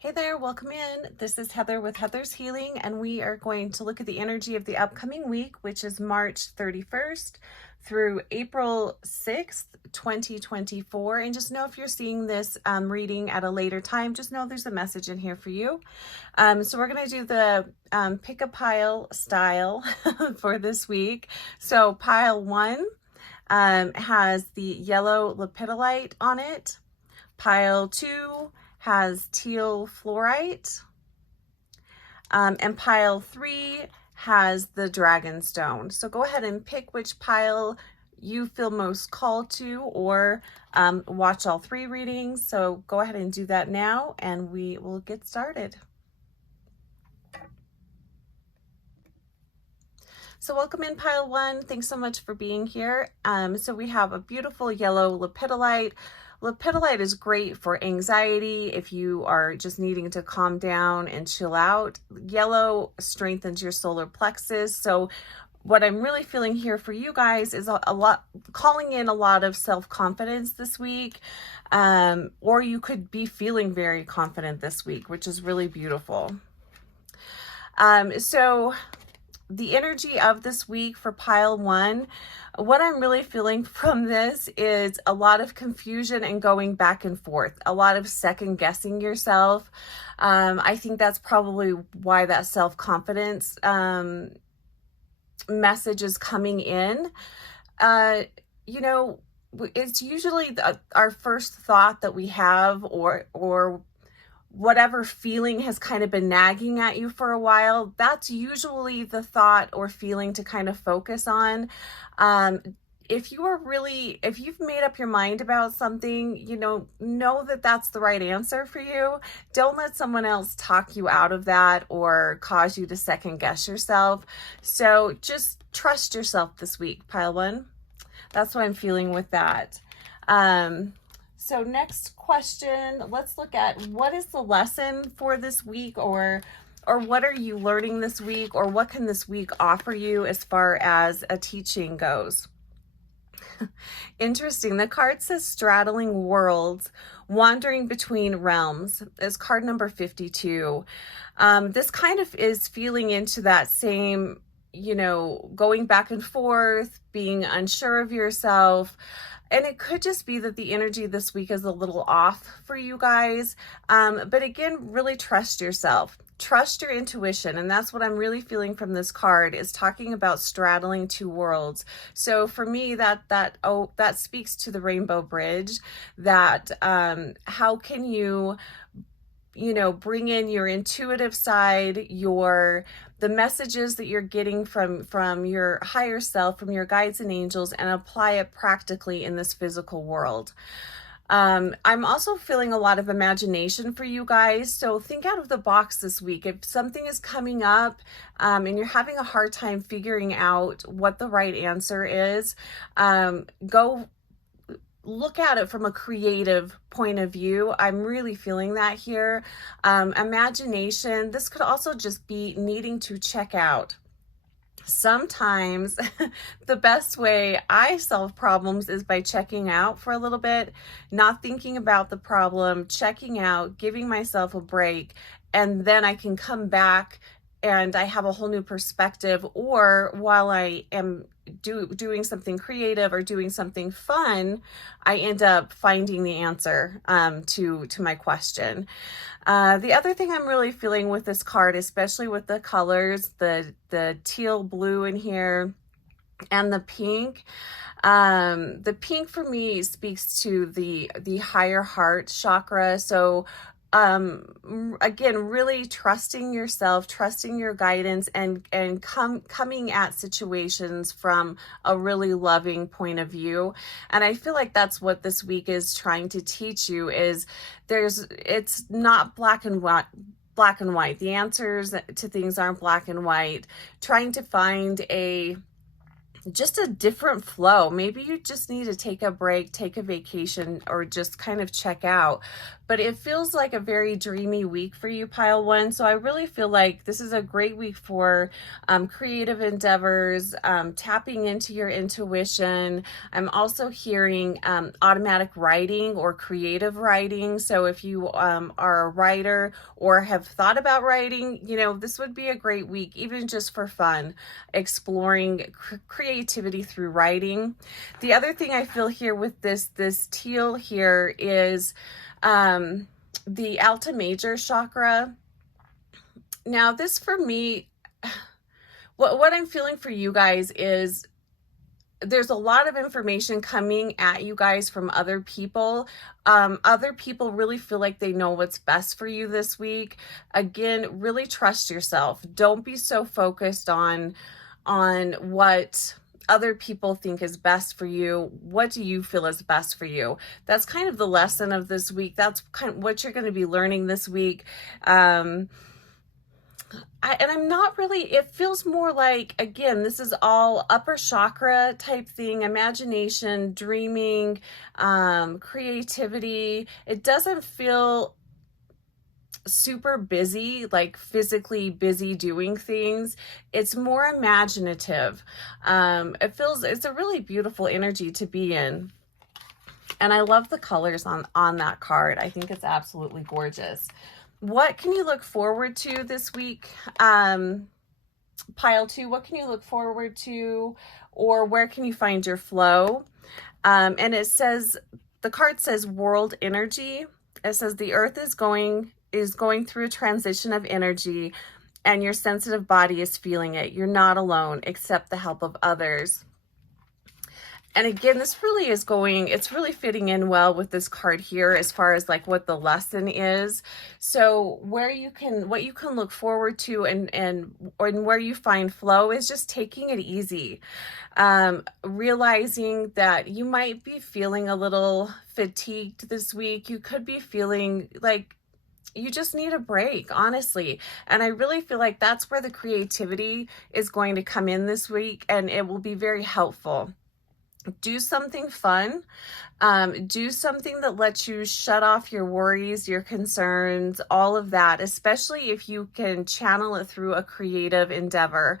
Hey there, welcome in. This is Heather with Heather's Healing, and we are going to look at the energy of the upcoming week, which is March 31st through April 6th, 2024. And just know if you're seeing this reading at a later time, just know there's a message in here for you. So we're going to do the pick a pile style for this week. So pile 1 has the yellow lepidolite on it. Pile 2 has teal fluorite, and pile 3 has the dragon stone. So go ahead and pick which pile you feel most called to, or watch all 3 readings. So go ahead and do that now, and we will get started. So welcome in pile 1. Thanks so much for being here. So we have a beautiful yellow lepidolite. Lepidolite is great for anxiety if you are just needing to calm down and chill out. Yellow strengthens your solar plexus. So what I'm really feeling here for you guys is a lot, calling in a lot of self-confidence this week. Or you could be feeling very confident this week, which is really beautiful. So the energy of this week for pile 1, what I'm really feeling from this is a lot of confusion and going back and forth, a lot of second guessing yourself. I think that's probably why that self-confidence message is coming in. You know, it's usually our first thought that we have, or whatever feeling has kind of been nagging at you for a while, that's usually the thought or feeling to kind of focus on. If you've made up your mind about something, know that that's the right answer for you. Don't let someone else talk you out of that or cause you to second guess yourself. So just trust yourself this week, pile 1. That's what I'm feeling with that. So next question, let's look at what is the lesson for this week, or what are you learning this week, or what can this week offer you as far as a teaching goes? Interesting. The card says straddling worlds, wandering between realms. Is card number 52. This kind of is feeling into that same, going back and forth, being unsure of yourself. And it could just be that the energy this week is a little off for you guys. But again, really trust yourself. Trust your intuition. And that's what I'm really feeling from this card, is talking about straddling 2 worlds. So for me, that speaks to the rainbow bridge, that how can you bring in your intuitive side, the messages that you're getting from your higher self, from your guides and angels, and apply it practically in this physical world. I'm also feeling a lot of imagination for you guys. So think out of the box this week. If something is coming up and you're having a hard time figuring out what the right answer is, go look at it from a creative point of view. I'm really feeling that here. Imagination. This could also just be needing to check out. Sometimes the best way I solve problems is by checking out for a little bit, not thinking about the problem, checking out, giving myself a break, and then I can come back and I have a whole new perspective. Or while I am doing something creative or doing something fun, I end up finding the answer to my question. The other thing I'm really feeling with this card, especially with the colors, the teal blue in here and the pink. The pink for me speaks to the higher heart chakra. So again, really trusting yourself, trusting your guidance, and coming at situations from a really loving point of view. And I feel like that's what this week is trying to teach you, is it's not black and white. The answers to things aren't black and white. Trying to find just a different flow. Maybe you just need to take a break, take a vacation, or just kind of check out. but it feels like a very dreamy week for you, pile one. So I really feel like this is a great week for creative endeavors, tapping into your intuition. I'm also hearing automatic writing or creative writing. So if you are a writer or have thought about writing, you know, this would be a great week, even just for fun, exploring creativity through writing. The other thing I feel here with this teal here is the Alta Major chakra. Now this for me, what I'm feeling for you guys is there's a lot of information coming at you guys from other people. Other people really feel like they know what's best for you this week. Again, really trust yourself. Don't be so focused on what other people think is best for you. What do you feel is best for you? That's kind of the lesson of this week. That's kind of what you're going to be learning this week. I'm not really, it feels more like, again, this is all upper chakra type thing, imagination, dreaming, creativity. It doesn't feel super busy, like physically busy doing things. It's more imaginative. It's a really beautiful energy to be in. And I love the colors on that card. I think it's absolutely gorgeous. What can you look forward to this week? Pile two, what can you look forward to, or where can you find your flow? And it says, the card says world energy. It says the earth is going through a transition of energy, and your sensitive body is feeling it. You're not alone. Accept the help of others. And again, this really is it's really fitting in well with this card here as far as like what the lesson is. So what you can look forward to and where you find flow is just taking it easy. Realizing that you might be feeling a little fatigued this week. You could be feeling like you just need a break, honestly. And I really feel like that's where the creativity is going to come in this week, and it will be very helpful. Do something fun. Do something that lets you shut off your worries, your concerns, all of that, especially if you can channel it through a creative endeavor.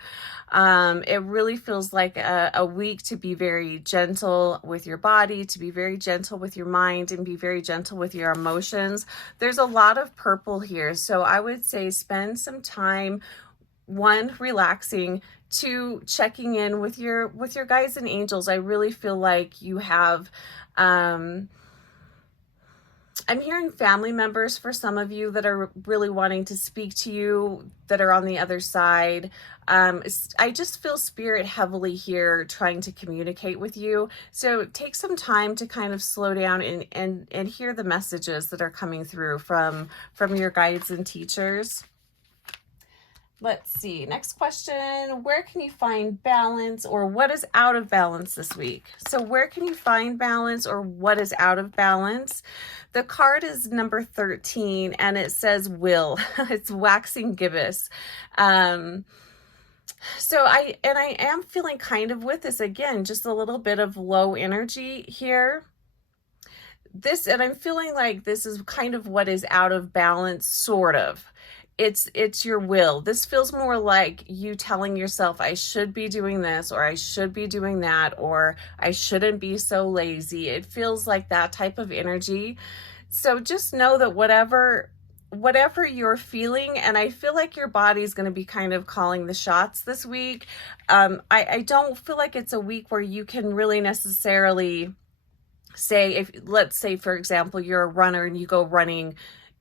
It really feels like a week to be very gentle with your body, to be very gentle with your mind, and be very gentle with your emotions. There's a lot of purple here, so I would say spend some time, one, relaxing, two, checking in with your guides and angels. I really feel like you have, I'm hearing family members for some of you that are really wanting to speak to you, that are on the other side. I just feel spirit heavily here trying to communicate with you. So take some time to kind of slow down and hear the messages that are coming through from your guides and teachers. Let's see. Next question. Where can you find balance, or what is out of balance this week? So where can you find balance, or what is out of balance? The card is number 13, and it says will. It's waxing gibbous. So I am feeling kind of with this, again, just a little bit of low energy here. And I'm feeling like this is kind of what is out of balance, sort of. It's your will. This feels more like you telling yourself, I should be doing this, or I should be doing that, or I shouldn't be so lazy. It feels like that type of energy. So just know that whatever you're feeling, and I feel like your body is going to be kind of calling the shots this week. I don't feel like it's a week where you can really necessarily say, let's say, for example, you're a runner and you go running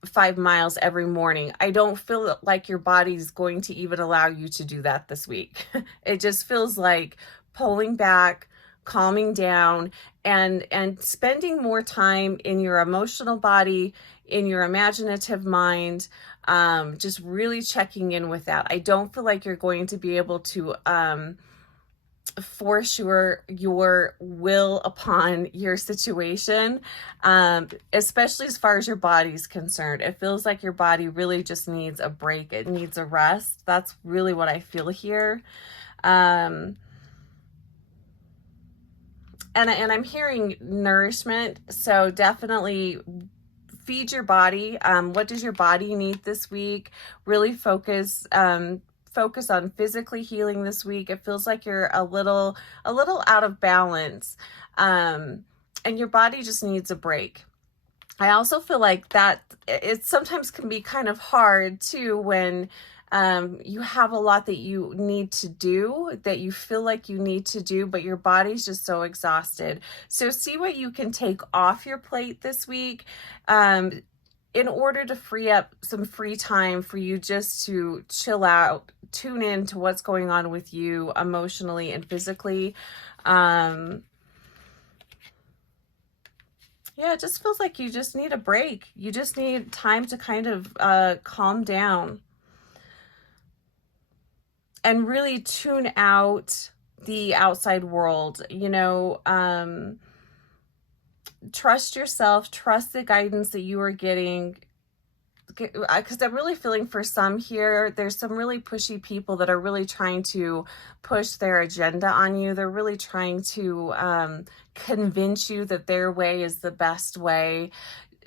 5 miles every morning. I don't feel like your body's going to even allow you to do that this week. It just feels like pulling back, calming down, and spending more time in your emotional body, in your imaginative mind, just really checking in with that. I don't feel like you're going to be able to force your will upon your situation, especially as far as your body's concerned. It feels like your body really just needs a break. It needs a rest. That's really what I feel here. And I'm hearing nourishment, so definitely feed your body. What does your body need this week? Really focus on physically healing this week. It feels like you're a little out of balance, and your body just needs a break. I also feel like that it sometimes can be kind of hard too when you have a lot that you need to do, that you feel like you need to do, but your body's just so exhausted. So see what you can take off your plate this week, in order to free up some free time for you just to chill out, tune in to what's going on with you emotionally and physically. Yeah, it just feels like you just need a break. You just need time to kind of calm down and really tune out the outside world. Trust yourself, trust the guidance that you are getting. Because I'm really feeling for some here, there's some really pushy people that are really trying to push their agenda on you. They're really trying to convince you that their way is the best way.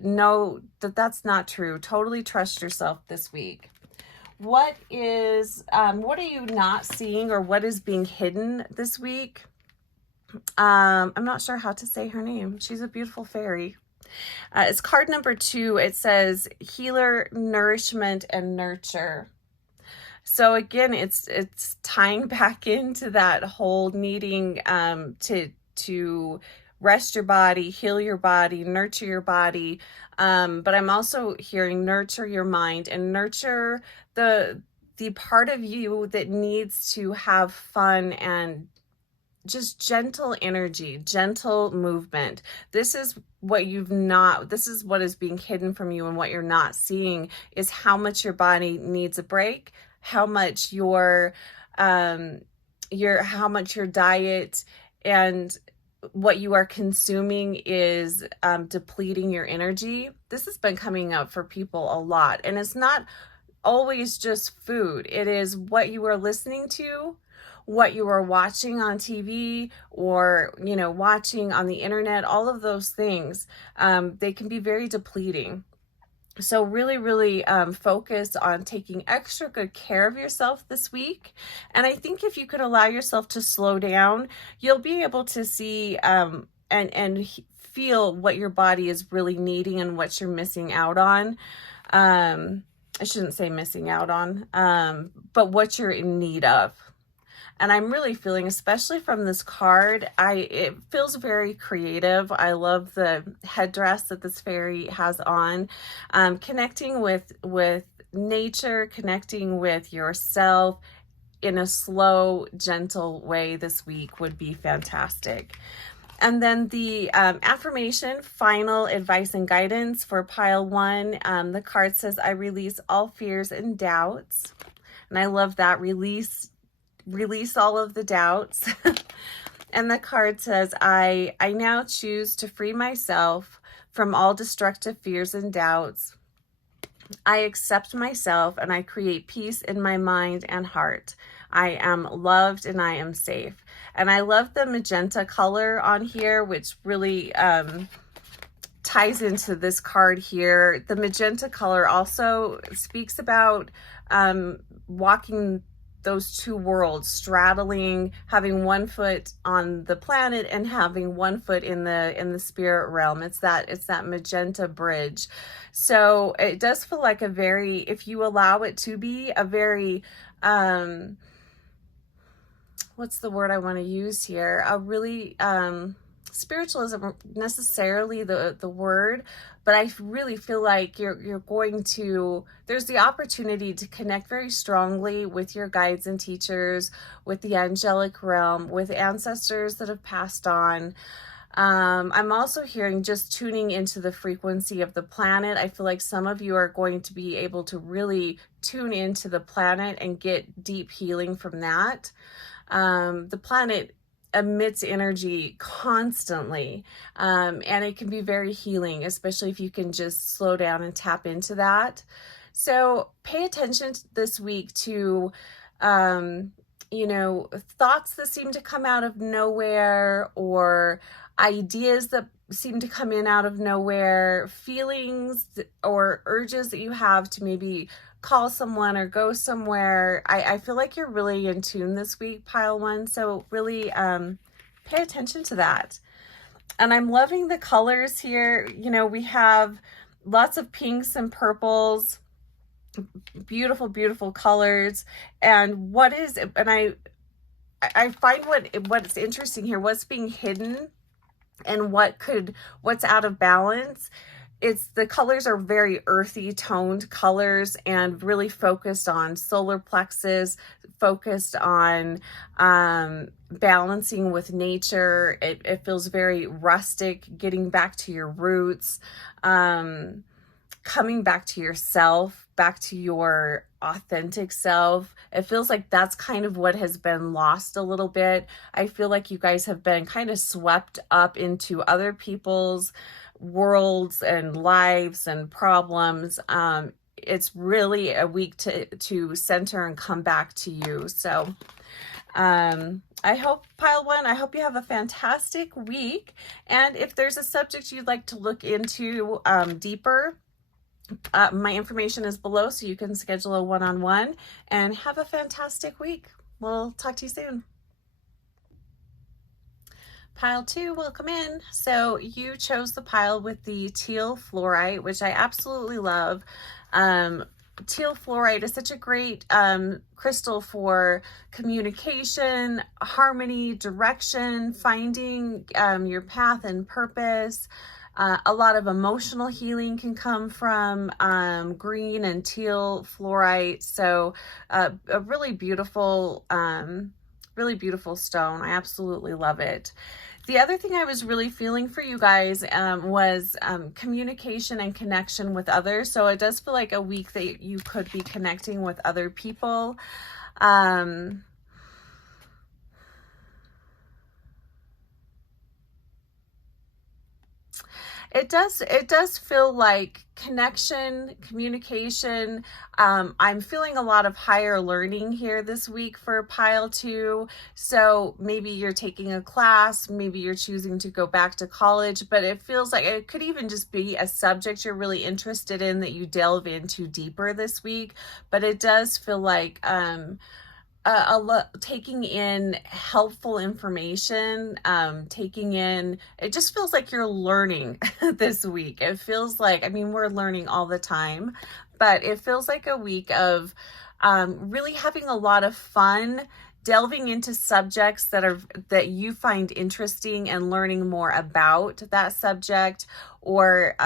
Know that that's not true. Totally trust yourself this week. What are you not seeing, or what is being hidden this week? I'm not sure how to say her name. She's a beautiful fairy. It's card number 2. It says healer, nourishment, and nurture. So again, it's tying back into that whole needing to rest your body, heal your body, nurture your body. But I'm also hearing nurture your mind and nurture the part of you that needs to have fun and just gentle energy, gentle movement. This is what is being hidden from you, and what you're not seeing is how much your body needs a break, how much your diet and what you are consuming is depleting your energy. This has been coming up for people a lot, and it's not always just food. It is what you are listening to, what you are watching on TV, or watching on the internet. All of those things, they can be very depleting. So really focus on taking extra good care of yourself this week. And I think if you could allow yourself to slow down, you'll be able to see and feel what your body is really needing and what you're missing out on. I shouldn't say missing out on, but what you're in need of. And I'm really feeling, especially from this card, it feels very creative. I love the headdress that this fairy has on. Connecting with nature, connecting with yourself in a slow, gentle way this week would be fantastic. And then the affirmation, final advice and guidance for pile 1. The card says, I release all fears and doubts. And I love that. Release all of the doubts. And the card says, I now choose to free myself from all destructive fears and doubts. I accept myself and I create peace in my mind and heart. I am loved and I am safe. And I love the magenta color on here, which really ties into this card here. The magenta color also speaks about walking those two worlds, straddling, having one foot on the planet and having one foot in the spirit realm. It's that magenta bridge. So it does feel like if you allow it to be a very what's the word I want to use here? A really spiritual isn't necessarily the word, but I really feel like there's the opportunity to connect very strongly with your guides and teachers, with the angelic realm, with ancestors that have passed on. I'm also hearing just tuning into the frequency of the planet. I feel like some of you are going to be able to really tune into the planet and get deep healing from that. The planet emits energy constantly, and it can be very healing, especially if you can just slow down and tap into that. So pay attention this week to thoughts that seem to come out of nowhere, or ideas that seem to come in out of nowhere, feelings or urges that you have to maybe call someone or go somewhere. I feel like you're really in tune this week, pile one. So really pay attention to that. And I'm loving the colors here. You know, we have lots of pinks and purples, beautiful, beautiful colors. And I find what's interesting here, what's being hidden and what's out of balance. It's the colors are very earthy toned colors and really focused on solar plexus, focused on balancing with nature. It feels very rustic, getting back to your roots, coming back to yourself, back to your authentic self. It feels like that's kind of what has been lost a little bit. I feel like you guys have been kind of swept up into other people's worlds and lives and problems. It's really a week to center and come back to you. So I hope, pile one, I hope you have a fantastic week. And if there's a subject you'd like to look into deeper, my information is below, so you can schedule a one-on-one. And have a fantastic week. We'll talk to you soon. Pile two, welcome in. So you chose the pile with the teal fluorite, which I absolutely love. Teal fluorite is such a great crystal for communication, harmony, direction, finding your path and purpose. A lot of emotional healing can come from green and teal fluorite. So a really beautiful stone. I absolutely love it. The other thing I was really feeling for you guys was communication and connection with others. So it does feel like a week that you could be connecting with other people. It does feel like connection, communication. I'm feeling a lot of higher learning here this week for pile two. So maybe you're taking a class, maybe you're choosing to go back to college, but it feels like it could even just be a subject you're really interested in that you delve into deeper this week. But it does feel like taking in helpful information, it just feels like you're learning this week. It feels like, I mean, we're learning all the time, but it feels like a week of really having a lot of fun, delving into subjects that you find interesting and learning more about that subject, or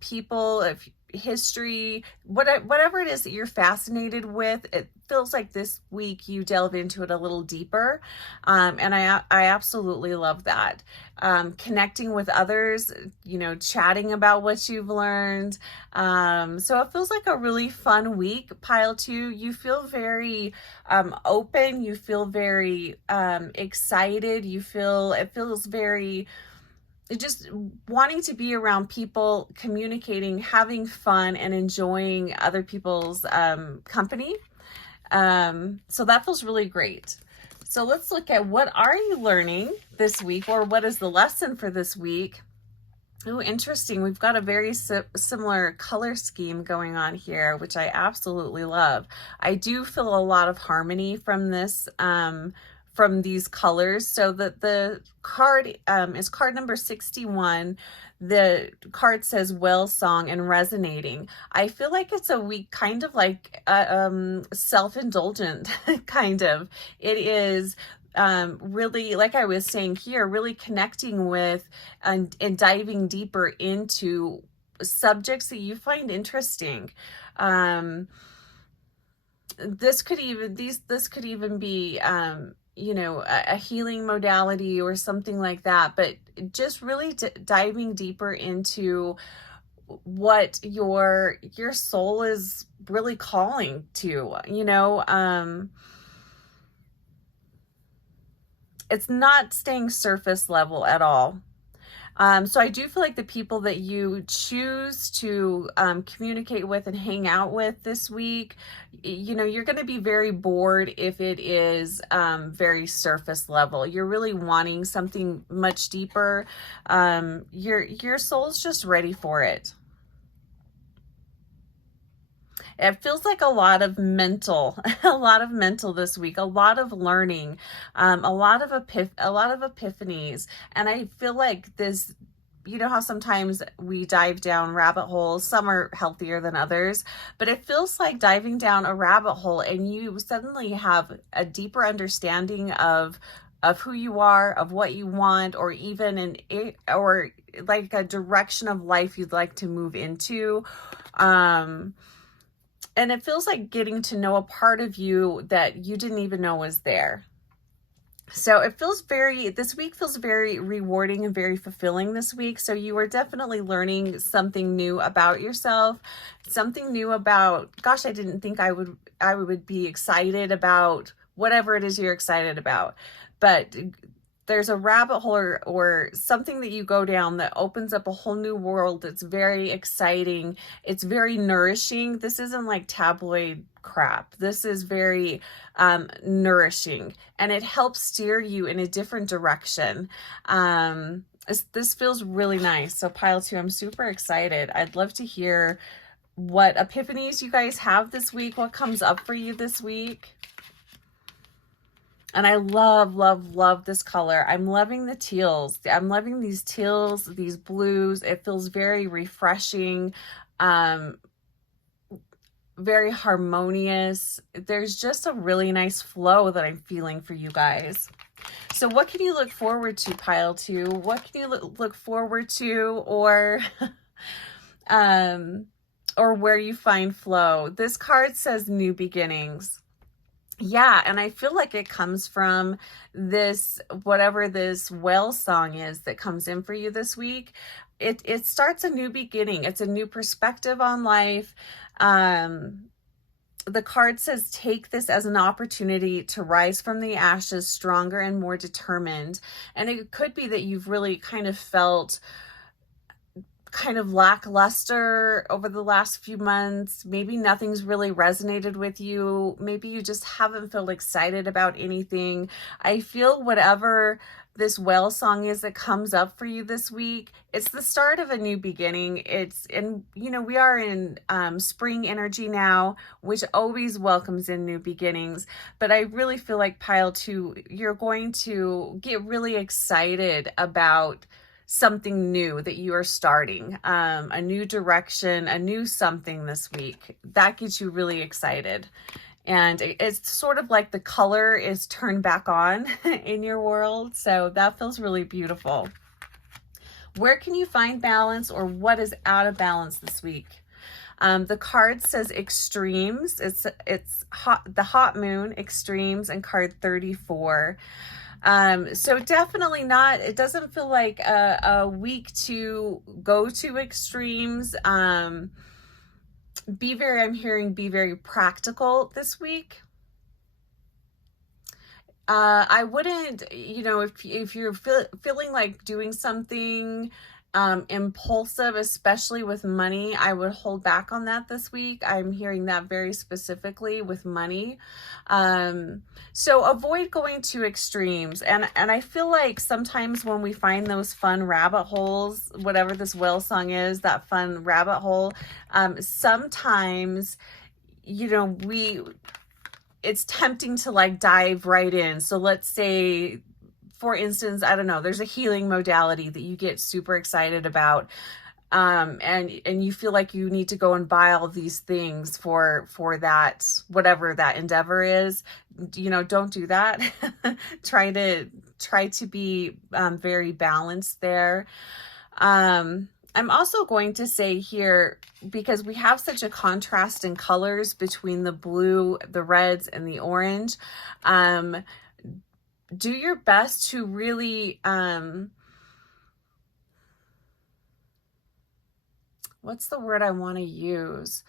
people, if history, whatever it is that you're fascinated with. It feels like this week you delve into it a little deeper, and I absolutely love that. Connecting with others, chatting about what you've learned. So it feels like a really fun week. Pile two, you feel very open, you feel very excited, it feels very just wanting to be around people, communicating, having fun, and enjoying other people's company. So that feels really great. So let's look at, what are you learning this week, or what is the lesson for this week? Oh, interesting. We've got a very similar color scheme going on here, which I absolutely love. I do feel a lot of harmony from this, from these colors. So that the card is card number 61. The card says well song and resonating. I feel like it's a week kind of like self-indulgent kind of. It is really, like I was saying here, really connecting with and be deeper into subjects that you find interesting. This could even be a healing modality or something like that, but just really diving deeper into what your soul is really calling to. It's not staying surface level at all. So I do feel like the people that you choose to communicate with and hang out with this week, you know, you're going to be very bored if it is very surface level. You're really wanting something much deeper. Your soul's just ready for it. It feels like a lot of mental, a lot of mental this week, a lot of learning, a lot of epiphanies. And I feel like this, you know how sometimes we dive down rabbit holes, some are healthier than others, but it feels like diving down a rabbit hole and you suddenly have a deeper understanding of who you are, of what you want, or even or like a direction of life you'd like to move into. And it feels like getting to know a part of you that you didn't even know was there. So it feels this week feels very rewarding and very fulfilling this week. So you are definitely learning something new about yourself, something new about, gosh, I didn't think I would be excited about whatever it is you're excited about. But there's a rabbit hole or something that you go down that opens up a whole new world. That's very exciting. It's very nourishing. This isn't like tabloid crap. This is very nourishing, and it helps steer you in a different direction. This feels really nice. So pile 2, I'm super excited. I'd love to hear what epiphanies you guys have this week, what comes up for you this week. And I love, love, love this color. I'm loving the teals. I'm loving these teals, these blues. It feels very refreshing, very harmonious. There's just a really nice flow that I'm feeling for you guys. So what can you look forward to, pile 2? What can you look forward to, or where you find flow? This card says new beginnings. Yeah, and I feel like it comes from this, whatever this whale song is that comes in for you this week. It starts a new beginning. It's a new perspective on life. The card says, take this as an opportunity to rise from the ashes stronger and more determined. And it could be that you've really kind of felt kind of lackluster over the last few months. Maybe nothing's really resonated with you. Maybe you just haven't felt excited about anything. I feel whatever this whale song is that comes up for you this week, it's the start of a new beginning. We are in spring energy now, which always welcomes in new beginnings. But I really feel like pile 2, you're going to get really excited about something new that you are starting, a new direction, a new something this week. That gets you really excited. And it's sort of like the color is turned back on in your world. So that feels really beautiful. Where can you find balance, or what is out of balance this week? The card says extremes. It's hot, the hot moon, extremes, and card 34. So definitely not, it doesn't feel like a week to go to extremes. I'm hearing be very practical this week. I wouldn't, if you're feeling like doing something impulsive, especially with money, I would hold back on that this week. I'm hearing that very specifically with money. So avoid going to extremes. And I feel like sometimes when we find those fun rabbit holes, whatever this whale song is, that fun rabbit hole, sometimes, it's tempting to like dive right in. So let's say, for instance, I don't know, there's a healing modality that you get super excited about. And you feel like you need to go and buy all these things for that, whatever that endeavor is. Don't do that. Try to be very balanced there. I'm also going to say here, because we have such a contrast in colors between the blue, the reds, and the orange, do your best to really, what's the word I want to use?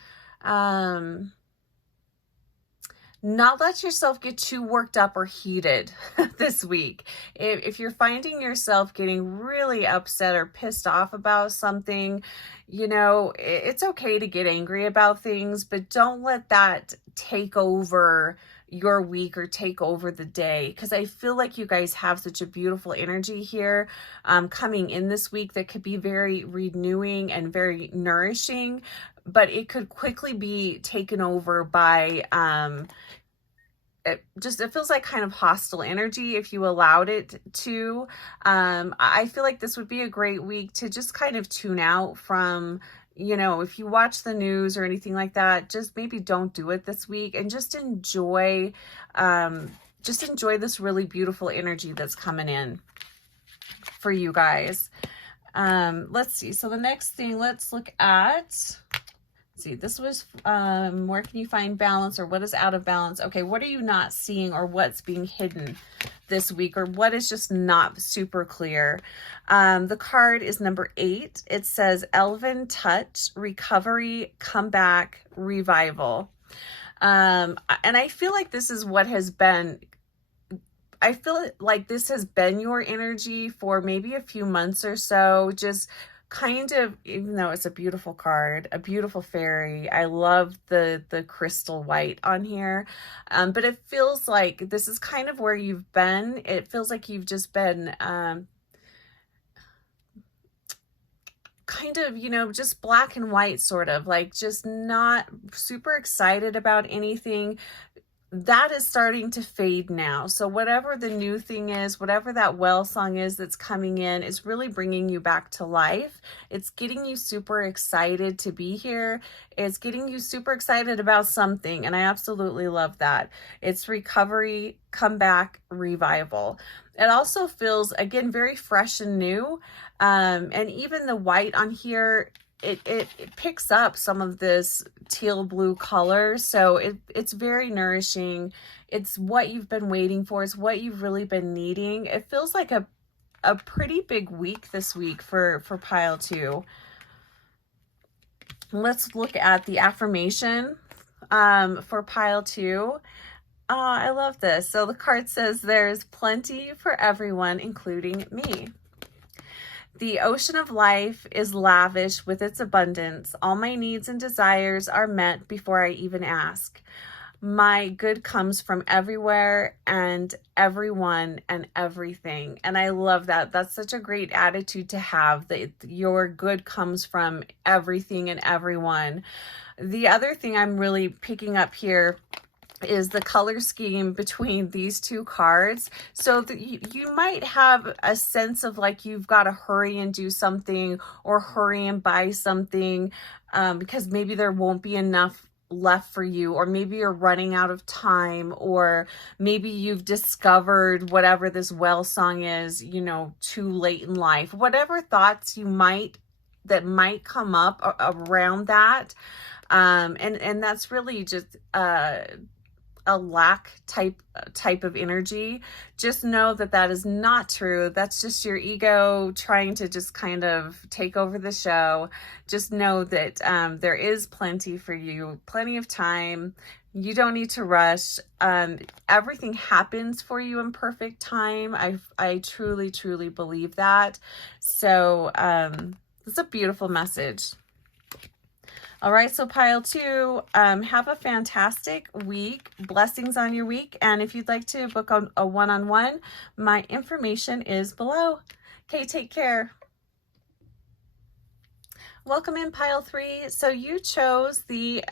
not let yourself get too worked up or heated this week. If you're finding yourself getting really upset or pissed off about something, you know, it's okay to get angry about things, but don't let that take over your week or take over the day, because I feel like you guys have such a beautiful energy here coming in this week that could be very renewing and very nourishing, but it could quickly be taken over by it feels like kind of hostile energy if you allowed it to. I feel like this would be a great week to just kind of tune out from, you know, if you watch the news or anything like that, just maybe don't do it this week, and just enjoy this really beautiful energy that's coming in for you guys. Let's see. So the next thing, let's look at, see, this was where can you find balance, or what is out of balance? Okay, what are you not seeing, or what's being hidden this week, or what is just not super clear? The card is number 8. It says Elven Touch, Recovery, Comeback, Revival. And I feel like this is what has been, I feel like this has been your energy for maybe a few months or so, just kind of, even though it's a beautiful card, a beautiful fairy. I love the crystal white on here. But it feels like this is kind of where you've been. It feels like you've just been kind of, you know, just black and white, sort of like just not super excited about anything. That is starting to fade now. So whatever the new thing is, whatever that well song is that's coming in, is really bringing you back to life. It's getting you super excited to be here. It's getting you super excited about something. And I absolutely love that. It's recovery, comeback, revival. It also feels, again, very fresh and new. And even the white on here, it picks up some of this teal blue color. So it's very nourishing. It's what you've been waiting for. It's what you've really been needing. It feels like a pretty big week this week for pile 2. Let's look at the affirmation for pile 2. I love this. So the card says there's plenty for everyone, including me. The ocean of life is lavish with its abundance. All my needs and desires are met before I even ask. My good comes from everywhere and everyone and everything. And I love that. That's such a great attitude to have, that your good comes from everything and everyone. The other thing I'm really picking up here is the color scheme between these two cards. So that you might have a sense of like you've got to hurry and do something, or hurry and buy something, because maybe there won't be enough left for you, or maybe you're running out of time, or maybe you've discovered whatever this well song is, you know, too late in life. Whatever thoughts that might come up around that, and that's really just a lack type of energy. Just know that that is not true. That's just your ego trying to just kind of take over the show. Just know that there is plenty for you, plenty of time. You don't need to rush. Everything happens for you in perfect time. I truly, truly believe that. So it's a beautiful message. All right, so pile 2, have a fantastic week. Blessings on your week. And if you'd like to book a one-on-one, my information is below. Okay, take care. Welcome in pile 3. So you chose the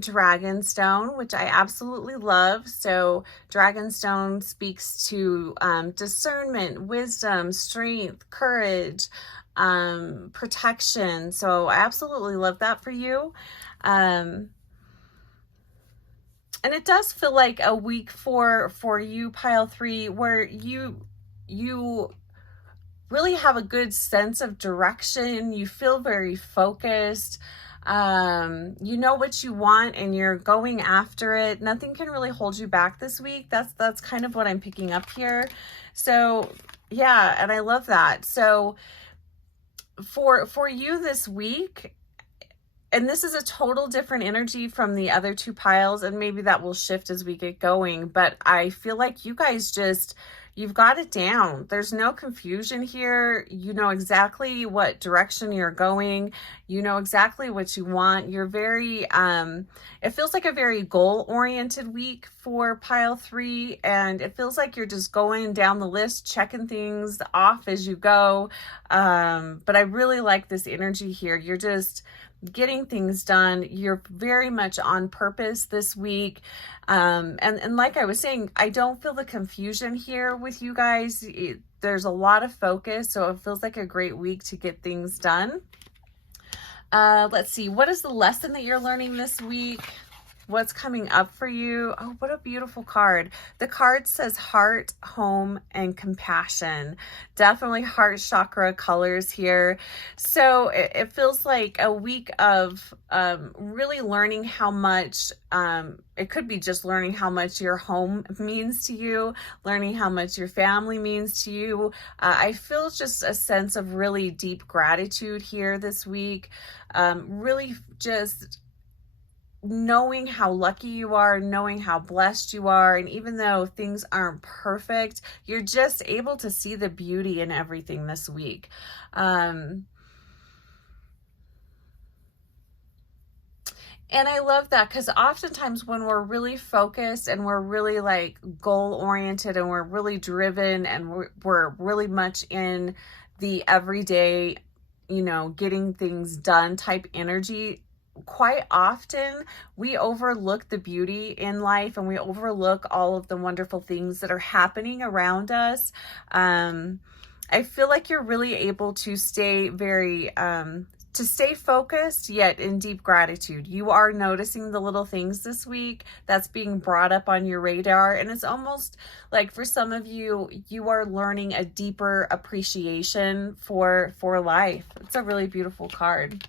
dragon stone, which I absolutely love. So dragon stone speaks to discernment, wisdom, strength, courage, protection. So I absolutely love that for you. And it does feel like a week for you, pile 3, where you really have a good sense of direction. You feel very focused. You know what you want and you're going after it. Nothing can really hold you back this week. That's kind of what I'm picking up here. So yeah, and I love that. So for you this week, and this is a total different energy from the other two piles, and maybe that will shift as we get going, but I feel like you guys just, you've got it down. There's no confusion here. You know exactly what direction you're going. You know exactly what you want. You're very, it feels like a very goal-oriented week for pile 3, and it feels like you're just going down the list, checking things off as you go. But I really like this energy here. You're just getting things done. You're very much on purpose this week. And like I was saying, I don't feel the confusion here with you guys. There's a lot of focus, so it feels like a great week to get things done. Let's see, what is the lesson that you're learning this week? What's coming up for you? Oh, what a beautiful card. The card says heart, home, and compassion. Definitely heart chakra colors here. So it feels like a week of really learning how much, it could be just learning how much your home means to you, learning how much your family means to you. I feel just a sense of really deep gratitude here this week. Really just knowing how lucky you are, knowing how blessed you are, and even though things aren't perfect, you're just able to see the beauty in everything this week. And I love that, because oftentimes when we're really focused and we're really like goal oriented and we're really driven and we're really much in the everyday, you know, getting things done type energy, quite often we overlook the beauty in life and we overlook all of the wonderful things that are happening around us. I feel like you're really able to stay very, to stay focused yet in deep gratitude. You are noticing the little things this week that's being brought up on your radar, and it's almost like for some of you, you are learning a deeper appreciation for life. It's a really beautiful card.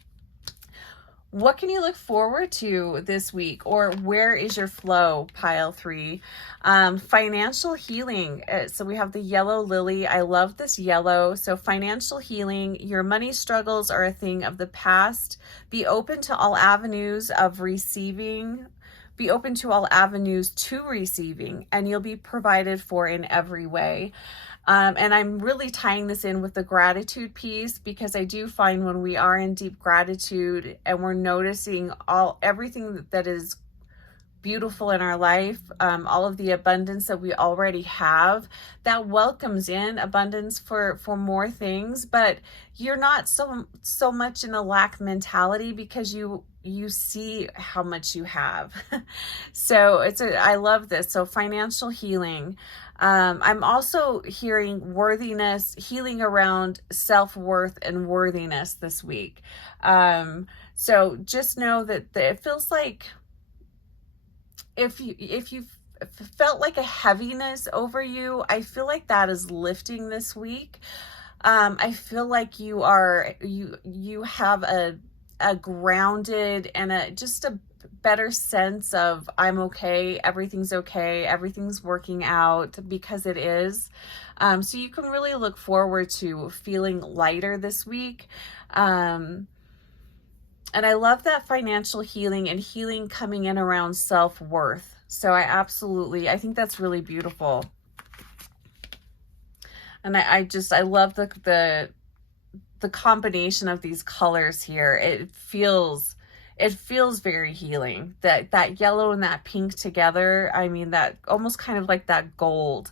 What can you look forward to this week, or where is your flow, pile 3? Financial healing. So we have the yellow lily. I love this yellow. So financial healing, your money struggles are a thing of the past. Be open to all avenues of receiving. Be open to all avenues to receiving, and you'll be provided for in every way. And I'm really tying this in with the gratitude piece, because I do find when we are in deep gratitude and we're noticing everything that is beautiful in our life, all of the abundance that we already have, that welcomes in abundance for more things, but you're not so much in a lack mentality because you see how much you have. So I love this. So financial healing. I'm also hearing worthiness, healing around self-worth and worthiness this week. So just know that it feels like if you've felt like a heaviness over you, I feel like that is lifting this week. I feel like you have a grounded and just a better sense of I'm okay, everything's working out, because it is. So you can really look forward to feeling lighter this week. And I love that financial healing and healing coming in around self-worth. So I think that's really beautiful. And I love the combination of these colors here. It feels very healing. That yellow and that pink together, I mean, that almost kind of like that gold.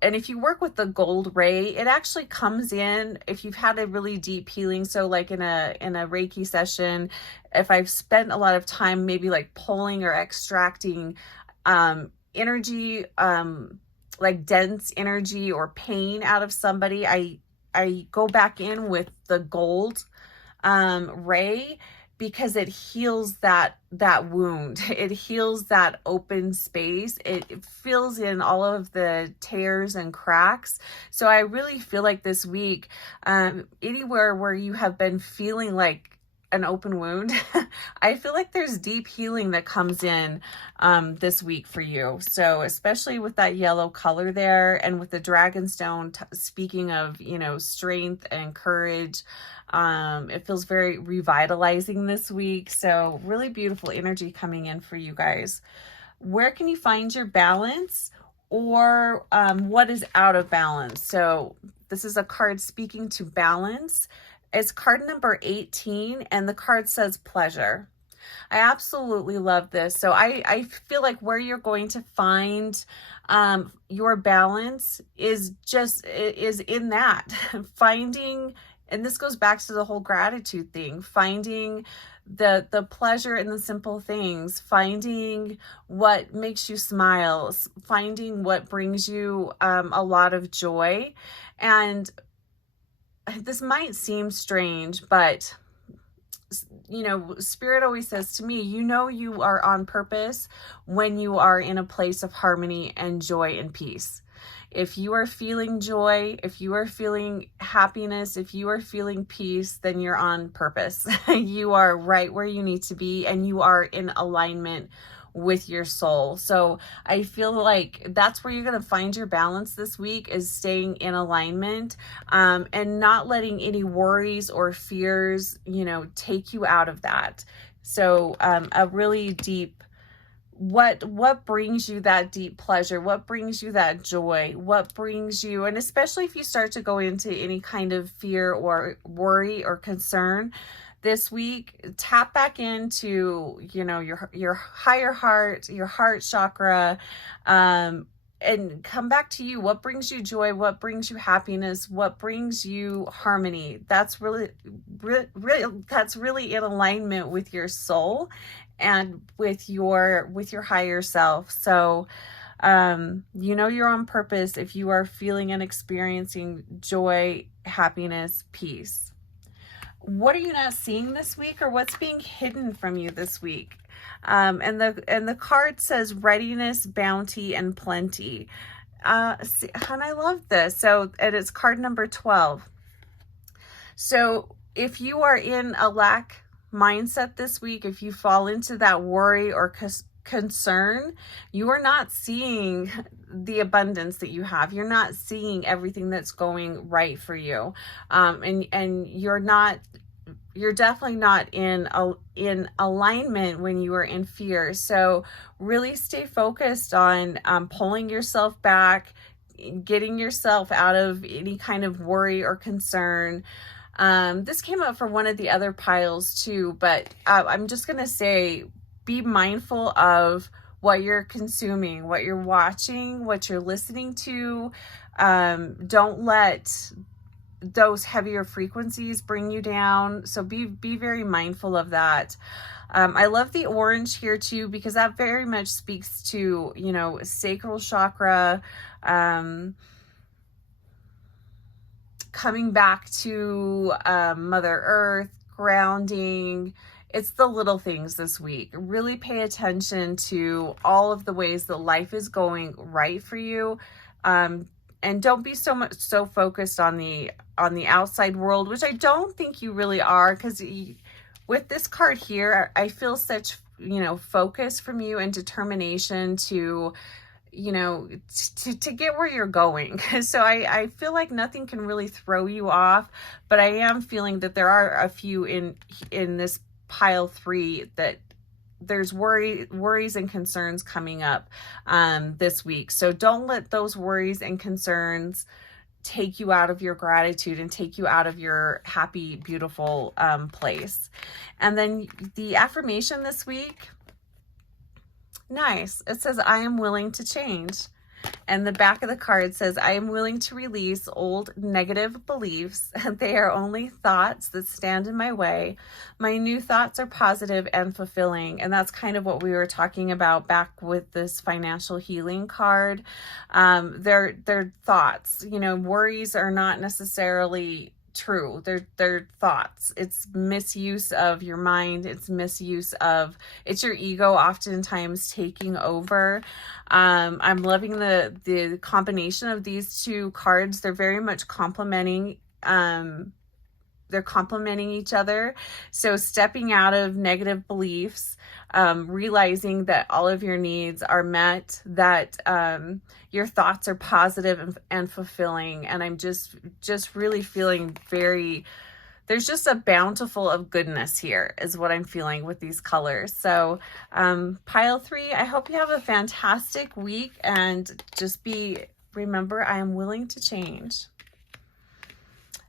And if you work with the gold ray, it actually comes in if you've had a really deep healing. So like in a Reiki session, if I've spent a lot of time maybe like pulling or extracting energy, like dense energy or pain out of somebody, I go back in with the gold ray, because it heals that wound. It heals that open space. It fills in all of the tears and cracks. So I really feel like this week, anywhere where you have been feeling like an open wound. I feel like there's deep healing that comes in this week for you. So especially with that yellow color there, and with the dragonstone speaking of, you know, strength and courage, it feels very revitalizing this week. So really beautiful energy coming in for you guys. Where can you find your balance, or what is out of balance? So this is a card speaking to balance. It's card number 18, and the card says pleasure. I absolutely love this. So I feel like where you're going to find your balance is in that finding, and this goes back to the whole gratitude thing, finding the pleasure in the simple things, finding what makes you smile, finding what brings you a lot of joy. And this might seem strange, but you know, Spirit always says to me, you know, you are on purpose when you are in a place of harmony and joy and peace. If you are feeling joy, if you are feeling happiness, if you are feeling peace, then you're on purpose. You are right where you need to be, and you are in alignment with your soul. So I feel like that's where you're going to find your balance this week, is staying in alignment, and not letting any worries or fears, you know, take you out of that. So a really deep, what brings you that deep pleasure, what brings you that joy, what brings you, and especially if you start to go into any kind of fear or worry or concern this week, tap back into, you know, your higher heart, your heart chakra, and come back to you. What brings you joy? What brings you happiness? What brings you harmony? That's really that's really in alignment with your soul and with your higher self. So you know, you're on purpose if you are feeling and experiencing joy, happiness, peace. What are you not seeing this week, or what's being hidden from you this week? And the card says readiness, bounty, and plenty. And I love this. So, and it's card number 12. So if you are in a lack mindset this week, if you fall into that worry or concern, you are not seeing the abundance that you have. You're not seeing everything that's going right for you. And you're definitely not in alignment when you are in fear. So really stay focused on pulling yourself back, getting yourself out of any kind of worry or concern. This came up for one of the other piles too, but I'm just going to say, be mindful of what you're consuming, what you're watching, what you're listening to. Don't let those heavier frequencies bring you down. So be very mindful of that. I love the orange here too, because that very much speaks to, you know, sacral chakra, coming back to Mother Earth, grounding. It's the little things this week. Really pay attention to all of the ways that life is going right for you. And don't be so focused on the outside world, which I don't think you really are, because with this card here, I feel such, you know, focus from you and determination to, you know, to get where you're going. So I feel like nothing can really throw you off, but I am feeling that there are a few in this pile 3 that there's worries and concerns coming up this week. So don't let those worries and concerns take you out of your gratitude and take you out of your happy, beautiful place. And then the affirmation this week, nice. It says, I am willing to change. And the back of the card says, I am willing to release old negative beliefs. They are only thoughts that stand in my way. My new thoughts are positive and fulfilling. And that's kind of what we were talking about back with this financial healing card. They're thoughts. You know, worries are not necessarily true. They're thoughts. It's misuse of your mind. It's your ego oftentimes taking over. I'm loving the combination of these two cards. They're very much complementing they're complementing each other. So stepping out of negative beliefs, realizing that all of your needs are met, that your thoughts are positive and fulfilling. And I'm just really feeling there's just a bountiful of goodness here is what I'm feeling with these colors. So pile 3, I hope you have a fantastic week, and just remember, I am willing to change.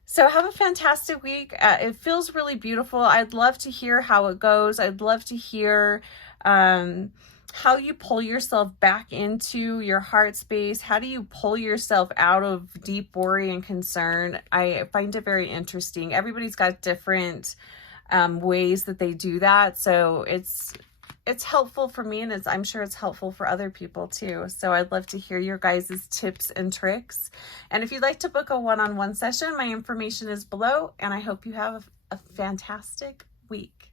So have a fantastic week. It feels really beautiful. I'd love to hear how it goes. I'd love to hear how you pull yourself back into your heart space. How do you pull yourself out of deep worry and concern? I find it very interesting. Everybody's got different ways that they do that. So it's helpful for me, and I'm sure it's helpful for other people too. So I'd love to hear your guys' tips and tricks. And if you'd like to book a one-on-one session, my information is below, and I hope you have a fantastic week.